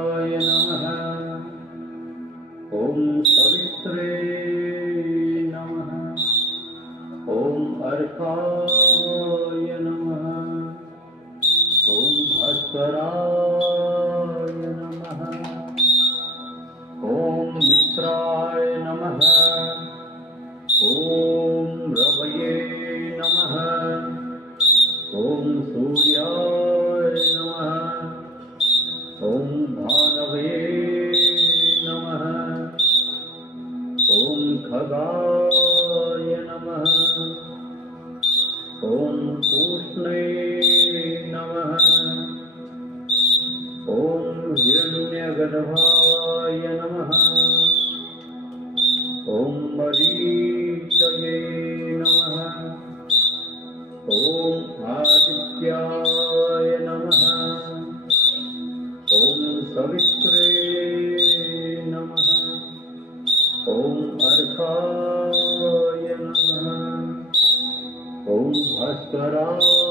नमः। ॐ सवित्रे नमः। ॐ अर्काय नमः। ॐ भास्कराय नमः। ॐ मित्राय नमः। ॐ रवये नमः। ॐ सूर्याय नमः। ॐ भानवे नमः। ॐ खगाय नमः। ॐ पूष्णे नमः। ॐ हिरण्यगर्भाय नमः। ॐ मरीचये नमः। ॐ आदित्याय नमः। ॐ सवित्रे नमः। ॐ अर्काय नमः। ॐ भास्कराय